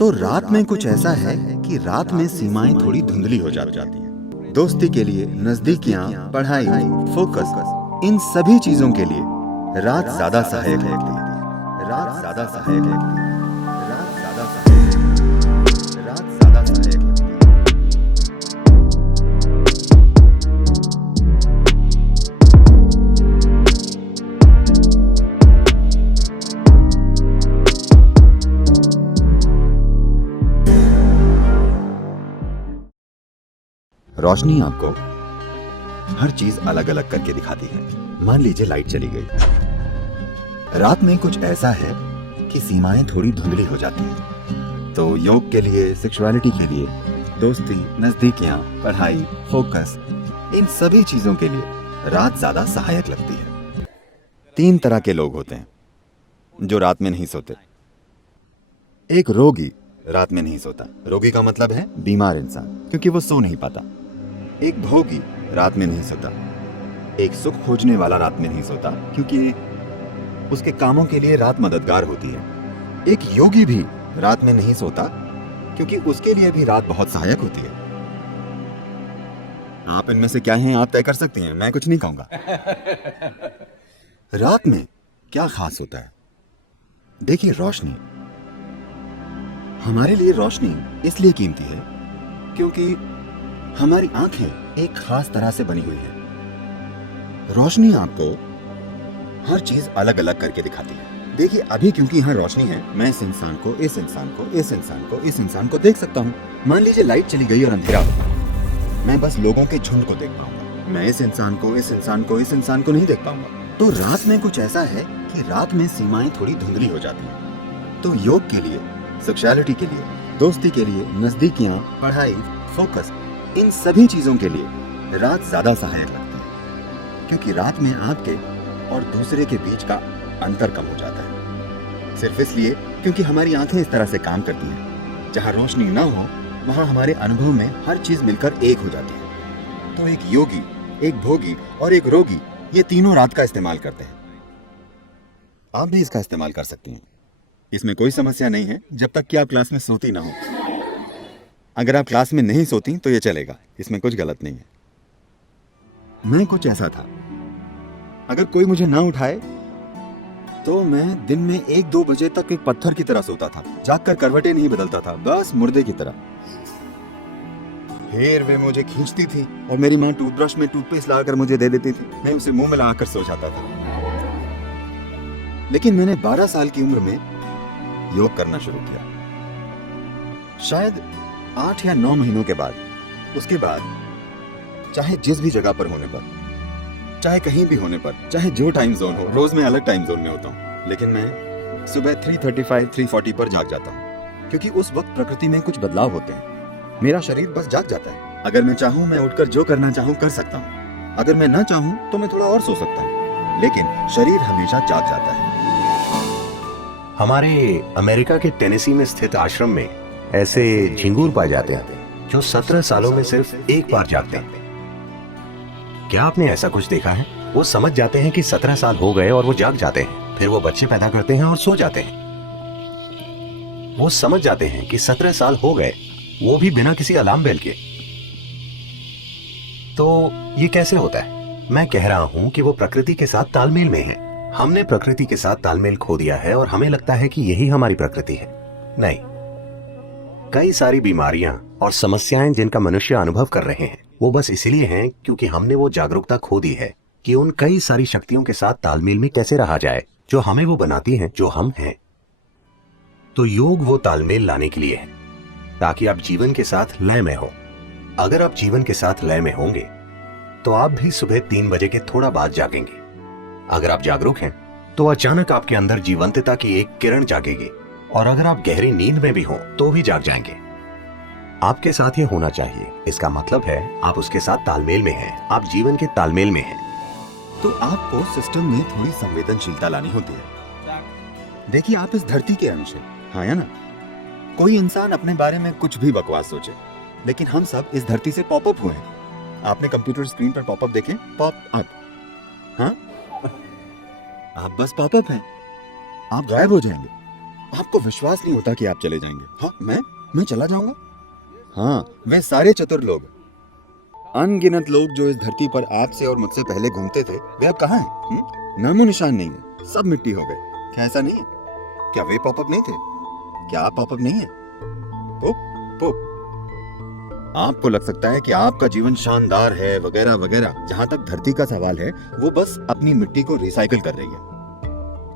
तो रात में कुछ ऐसा है कि रात में सीमाएं थोड़ी धुंधली हो जाती हैं। दोस्ती के लिए, नजदीकियां, पढ़ाई, फोकस, इन सभी चीजों के लिए रात ज्यादा सहायक लगती है। रात ज्यादा सहायक लगती है। रात ज्यादा सहायक लगती है। रात ज्यादा सहायक लगती है। रोशनी आपको हर चीज अलग अलग करके दिखाती है। मान लीजिए लाइट चली गई। रात में कुछ ऐसा है कि सीमाएं थोड़ी धुंधली हो जाती हैं। तो योग के लिए, सेक्सुअलिटी के लिए, दोस्ती, नजदीकियां, पढ़ाई, फोकस, इन सभी चीजों के लिए रात ज्यादा सहायक लगती है। 3 तरह के लोग होते हैं जो रात में नहीं सोते। एक रोगी रात में नहीं सोता। रोगी का मतलब है बीमार इंसान, क्योंकि वो सो नहीं पाता। एक भोगी रात में नहीं सोता। एक सुख खोजने वाला रात में नहीं सोता, क्योंकि उसके कामों के लिए रात मददगार होती है। एक योगी भी रात में नहीं सोता, क्योंकि उसके लिए भी रात बहुत सहायक होती है। आप इनमें से क्या हैं आप तय कर सकती हैं, मैं कुछ नहीं कहूंगा। रात में क्या खास होता है? देखिए, रोशनी, हमारे लिए रोशनी इसलिए कीमती है क्योंकि हमारी आंखें एक खास तरह से बनी हुई है। रोशनी आपको हर चीज अलग अलग करके दिखाती है। देखिए, अभी क्योंकि यहाँ रोशनी है, मैं इस इंसान को, इस इंसान को, इस इंसान को, इस इंसान को देख सकता हूँ। मान लीजिए लाइट चली गई और अंधेरा हो गया, मैं बस लोगों के झुंड को देख पाऊंगा। मैं इस इंसान को, इस इंसान को, इस इंसान को नहीं देख पाऊंगा। तो रात में कुछ ऐसा है कि रात में सीमाएं थोड़ी धुंधली हो जाती हैं। तो योग के लिए, सेक्सुअलिटी के लिए, दोस्ती के लिए, नजदीकियां, पढ़ाई, फोकस, इन सभी चीजों के लिए रात ज्यादा सहायक लगती है, क्योंकि रात में आपके और दूसरे के बीच का अंतर कम हो जाता है। सिर्फ इसलिए क्योंकि हमारी आंखें इस तरह से काम करती हैं। जहां रोशनी ना हो, वहां हमारे अनुभव में हर चीज मिलकर एक हो जाती है। तो एक योगी, एक भोगी और एक रोगी, ये तीनों रात का इस्तेमाल करते हैं। आप भी इसका इस्तेमाल कर सकती हैं। इसमें कोई समस्या नहीं है, जब तक कि आप क्लास में सोती ना हो। अगर आप क्लास में नहीं सोती तो ये चलेगा, इसमें कुछ गलत नहीं है। मैं कुछ ऐसा था, अगर कोई मुझे ना उठाए तो मैं दिन में 1-2 बजे तक एक पत्थर की तरह सोता था। जागकर करवटें नहीं बदलता था, बस मुर्दे की तरह। फिर वे मुझे खींचती थी और मेरी माँ टूथब्रश में टूथपेस्ट लगाकर मुझे दे देती थी। मैं उसे मुंह में लगाकर सो जाता था। लेकिन मैंने 12 साल की उम्र में योग करना शुरू किया। शायद 8 या 9 महीनों के बाद, उसके बाद चाहे जिस भी जगह पर होने पर, चाहे कहीं भी होने पर, चाहे जो टाइम जोन हो, रोज मैं अलग टाइम जोन में होता हूँ, लेकिन मैं सुबह 3:35, 3:40 पर जाग जाता हूँ, क्योंकि उस वक्त प्रकृति में कुछ बदलाव होते हैं। मेरा शरीर बस जाग जाता है। अगर मैं चाहूँ, मैं उठकर जो करना चाहूँ कर सकता हूँ। अगर मैं ना चाहूँ तो मैं थोड़ा और सो सकता हूँ, लेकिन शरीर हमेशा जाग जाता है। हमारे अमेरिका के टेनेसी में स्थित आश्रम में ऐसे झिंगूर पाए जाते हैं जो 17 सालों में सिर्फ एक बार जागते हैं। क्या आपने ऐसा कुछ देखा है? वो समझ जाते हैं कि 17 साल हो गए और वो जाग जाते हैं। फिर वो बच्चे पैदा करते हैं और सो जाते हैं। वो समझ जाते हैं कि 17 साल हो गए, वो भी बिना किसी अलार्म बेल के। तो ये कैसे होता है? मैं कह रहा हूं कि वो प्रकृति के साथ तालमेल में है। हमने प्रकृति के साथ तालमेल खो दिया है और हमें लगता है कि यही हमारी प्रकृति है। नहीं, कई सारी बीमारियां और समस्याएं जिनका मनुष्य अनुभव कर रहे हैं, वो बस इसलिए हैं क्योंकि हमने वो जागरूकता खो दी है कि उन कई सारी शक्तियों के साथ तालमेल में कैसे रहा जाए जो हमें वो बनाती हैं जो हम हैं। तो योग वो तालमेल लाने के लिए है, ताकि आप जीवन के साथ लय में हो। अगर आप जीवन के साथ लय में होंगे तो आप भी सुबह 3 बजे के थोड़ा बाद जागेंगे। अगर आप जागरूक हैं तो अचानक आपके अंदर जीवंतता की एक किरण जागेगी, और अगर आप गहरी नींद में भी हो तो भी जाग जाएंगे। आपके साथ ये होना चाहिए। इसका मतलब है आप उसके साथ तालमेल में हैं, आप जीवन के तालमेल में हैं। तो आपको सिस्टम में थोड़ी संवेदनशीलता लानी होती है। देखिए, आप इस धरती के अंश हैं, हाँ या ना? कोई इंसान अपने बारे में कुछ भी बकवास सोचे, लेकिन हम सब इस धरती से पॉपअप हुए हैं। आपने कंप्यूटर स्क्रीन पर पॉपअप देखे? पॉप अप, हाँ? आप बस पॉपअप हैं, आप गायब हो जाएंगे। आपको विश्वास नहीं होता कि आप चले जाएंगे। हाँ, मैं चला जाऊंगा? हाँ, वे सारे चतुर लोग, अनगिनत लोग जो इस धरती पर आपसे और मुझसे पहले घूमते थे, वे अब कहाँ हैं? नामो निशान नहीं है, सब मिट्टी हो गए। क्या ऐसा नहीं है? क्या वे पॉपअप नहीं थे? क्या आप पॉपअप नहीं है? पोप आपको लग सकता है कि आपका जीवन शानदार है वगैरह वगैरह। जहां तक धरती का सवाल है, वो बस अपनी मिट्टी को रिसाइकिल कर रही है।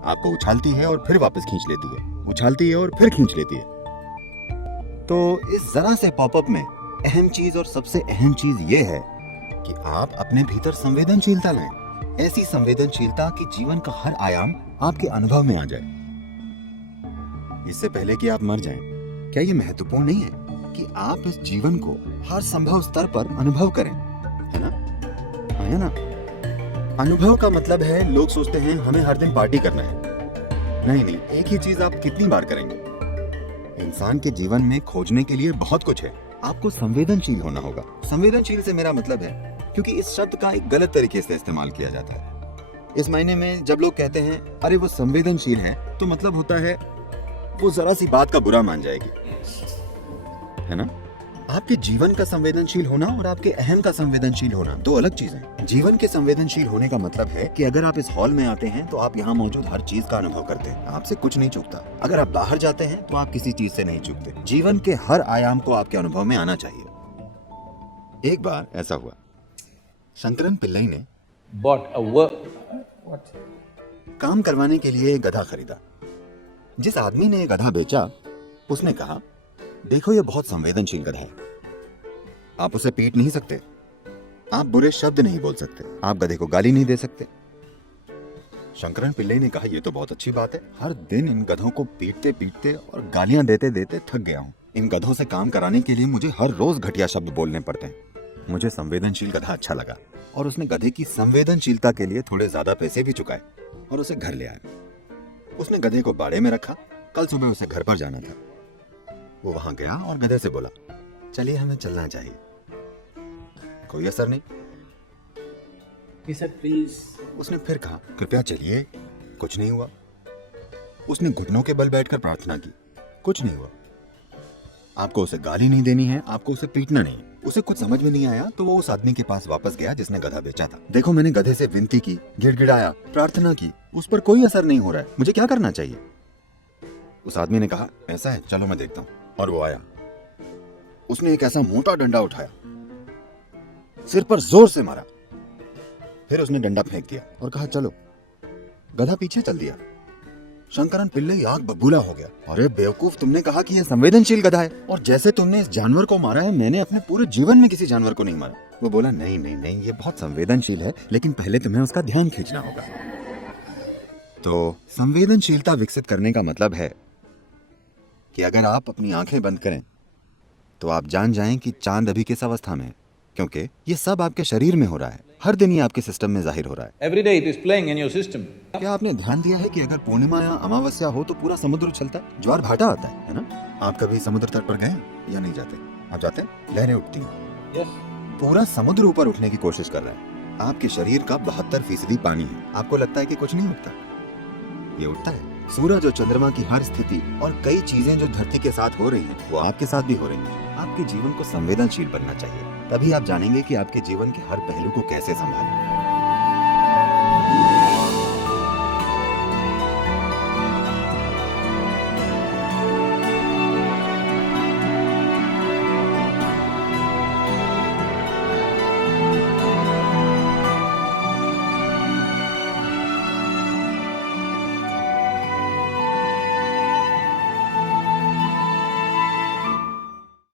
आपको उछालती है और फिर वापस खींच लेती है, उछालती है और फिर खींच लेती है। तो इस जरा से पॉपअप में अहम चीज और सबसे अहम चीज ये है कि आप अपने भीतर संवेदनशीलता लाएं। ऐसी संवेदनशीलता कि जीवन का हर आयाम आपके अनुभव में आ जाए, इससे पहले कि आप मर जाएं। क्या ये महत्वपूर्ण नहीं है कि आप इस जीवन को हर संभव स्तर पर अनुभव करें, है ना? हाँ, है ना? अनुभव का मतलब है, लोग सोचते हैं हमें हर दिन पार्टी करना है। नहीं, एक ही चीज आप कितनी बार करेंगे? इंसान के जीवन में खोजने के लिए बहुत कुछ है। आपको संवेदनशील होना होगा। संवेदनशील से मेरा मतलब है, क्योंकि इस शब्द का एक गलत तरीके से इस्तेमाल किया जाता है। इस मायने में जब लोग कहते हैं अरे वो संवेदनशील है, तो मतलब होता है वो जरा सी बात का बुरा मान जाएगी, है ना? आपके जीवन का संवेदनशील होना और आपके अहम का संवेदनशील होना दो अलग चीजें। जीवन के संवेदनशील होने का मतलब है कि अगर आप इस हॉल में आते हैं तो आप यहाँ मौजूद हर चीज का अनुभव करते हैं, आपसे कुछ नहीं चूकता। अगर आप बाहर जाते हैं तो आप किसी चीज से नहीं चूकते। जीवन के हर आयाम को आपके अनुभव में आना चाहिए। एक बार ऐसा हुआ, शंकरन पिल्लई ने काम करवाने के लिए एक गधा खरीदा। जिस आदमी ने गधा बेचा, उसने कहा, देखो ये बहुत संवेदनशील गधा है, आप उसे पीट नहीं सकते, आप बुरे शब्द नहीं बोल सकते, आप गधे को गाली नहीं दे सकते। शंकरन पिल्लई ने कहा, ये तो बहुत अच्छी बात है, हर दिन इन गधों को पीटते पीटते और गालियां देते देते थक गया हूँ। इन गधों से काम कराने के लिए मुझे हर रोज घटिया शब्द बोलने पड़ते हैं। मुझे संवेदनशील गधा अच्छा लगा और उसने गधे की संवेदनशीलता के लिए थोड़े ज्यादा पैसे भी चुकाए और उसे घर ले आया। उसने गधे को बाड़े में रखा। कल सुबह उसे घर पर जाना था। वो वहां गया और गधे से बोला, चलिए हमें चलना चाहिए। कोई असर नहीं। He said, please. उसने फिर कहा, कृपया चलिए। कुछ नहीं हुआ। उसने घुटनों के बल बैठकर प्रार्थना की, कुछ नहीं हुआ। आपको उसे गाली नहीं देनी है, आपको उसे पीटना नहीं। उसे कुछ समझ में नहीं आया तो वो उस आदमी के पास वापस गया जिसने गधा बेचा था। देखो, मैंने गधे से विनती की, गिड़गिड़ाया, प्रार्थना की, उस पर कोई असर नहीं हो रहा है, मुझे क्या करना चाहिए? उस आदमी ने कहा, ऐसा है, चलो मैं देखता हूं। और वो आया। उसने एक ऐसा मोटा डंडा उठाया, सिर पर जोर से मारा, फिर उसने डंडा फेंक दिया और कहा, चलो। गधा पीछे चल दिया। शंकरन पिल्लई आग बबूला हो गया। अरे बेवकूफ, तुमने कहा कि यह संवेदनशील गधा है, और जैसे तुमने इस जानवर को मारा है, मैंने अपने पूरे जीवन में किसी जानवर को नहीं मारा। वो बोला, नहीं नहीं नहीं, ये बहुत संवेदनशील है, लेकिन पहले तुम्हें उसका ध्यान खींचना होगा। तो संवेदनशीलता विकसित करने का मतलब है कि अगर आप अपनी आंखें बंद करें तो आप जान जाएं कि चांद अभी किस अवस्था में है, क्योंकि ये सब आपके शरीर में हो रहा है। हर दिन ये आपके सिस्टम में जाहिर हो रहा है। Every day it is playing in your system. क्या आपने ध्यान दिया है कि अगर पूर्णिमा या अमावस्या हो तो पूरा समुद्र उछलता है, ज्वार भाटा आता है ना? आप कभी समुद्र तट पर गए या नहीं जाते? आप जाते हैं? लहरें उठती हैं। Yes. पूरा समुद्र ऊपर उठने की कोशिश कर रहा है। आपके शरीर का 72% पानी है। आपको लगता है कि कुछ नहीं उठता, ये उठता है। सूरज और चंद्रमा की हर स्थिति और कई चीजें जो धरती के साथ हो रही हैं, वो आपके साथ भी हो रही हैं। आपके जीवन को संवेदनशील बनना चाहिए, तभी आप जानेंगे कि आपके जीवन के हर पहलू को कैसे संभालें।